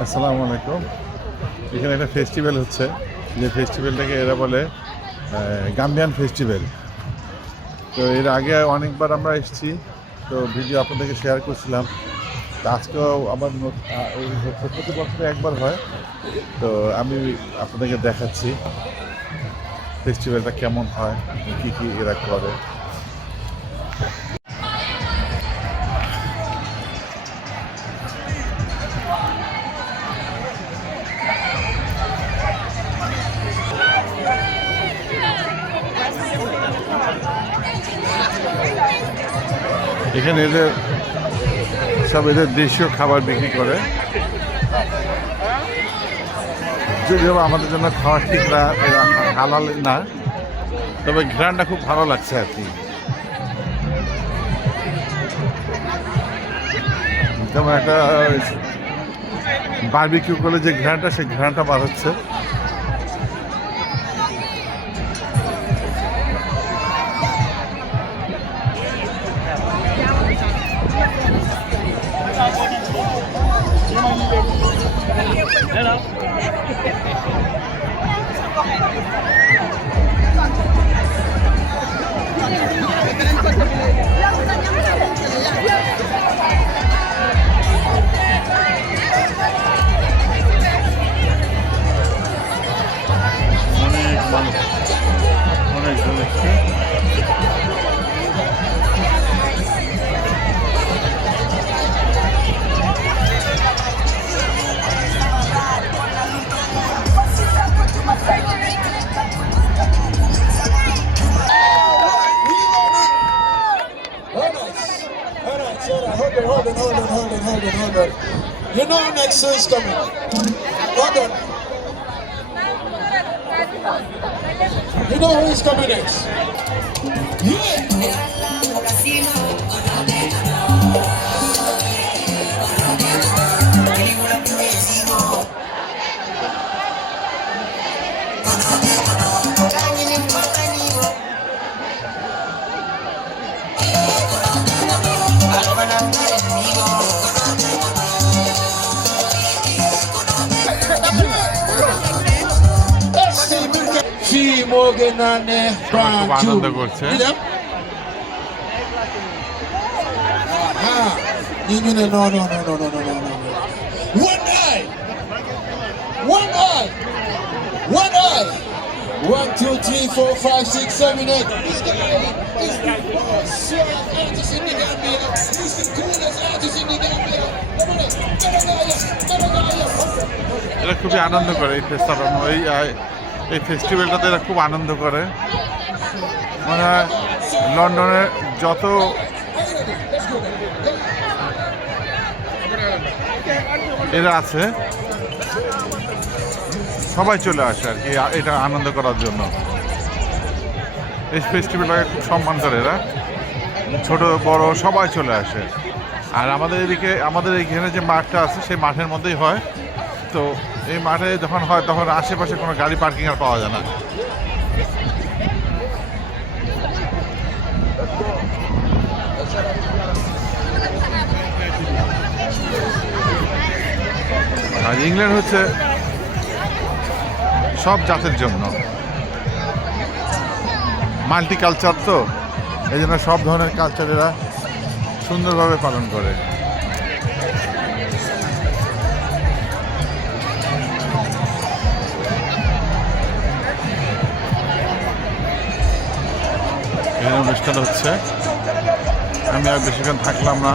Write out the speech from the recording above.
আসসালামু আলাইকুম। এখানে একটা ফেস্টিভ্যাল হচ্ছে। যে ফেস্টিভ্যালটাকে এরা বলে গাম্বিয়ান ফেস্টিভ্যাল তো এর আগে অনেকবার আমরা এসেছি। তো ভিডিও আপনাদেরকে শেয়ার করছিলাম। আজকেও আবার নত- আ- এই হচ্ছে প্রতি বছরে একবার হয়। তো আমি আপনাদেরকে দেখাচ্ছি ফেস্টিভ্যালটা কেমন হয়, কী কী এরা করে। এখানে এদের সব এদের দেশীয় খাবার বিক্রি করে। যদিও আমাদের জন্য খাওয়া ঠিক না হালাল না, তবে ঘ্রাণটা খুব ভালো লাগছে আর কি। যেমন একটা বারবিকিউ করলে যে ঘ্রাণটা, সেই ঘ্রাণটা বার হচ্ছে। On. You know next is coming. Hold on. You know who is coming next? Yeah. Morgan and uh, Brown too. Ah, no, no, no, no, no, no, no, no, no. One eye. One eye. One eye. One, two, three, four, five, six, seven, eight. He's the most artist in the Gambia. He's the coolest artist in the Gambia. এরা খুবই আনন্দ করে এই ফেস্টার এই এই ফেস্টিভ্যালটাতে এরা খুব আনন্দ করে। মানে হয় লন্ডনের যত এরা আছে, সবাই চলে আসে আর কি, এটা আনন্দ করার জন্য। এই ফেস্টিভ্যালটাকে খুব সম্মান করে এরা। ছোট, বড়, সবাই চলে আসে। আর আমাদের এদিকে, আমাদের এইখানে যে মাঠটা আছে, সেই মাঠের মধ্যেই হয়। তো এই মাঠে যখন হয়, তখন আশেপাশে কোনো গাড়ি পার্কিং আর পাওয়া যায় না। আর ইংল্যান্ড হচ্ছে সব জাতের জন্য। মাল্টি কালচার তো, এই জন্য সব ধরনের কালচার এরা সুন্দরভাবে পালন করে। এখানে অনুষ্ঠান হচ্ছে। আমি আর বেশিক্ষণ থাকলাম না।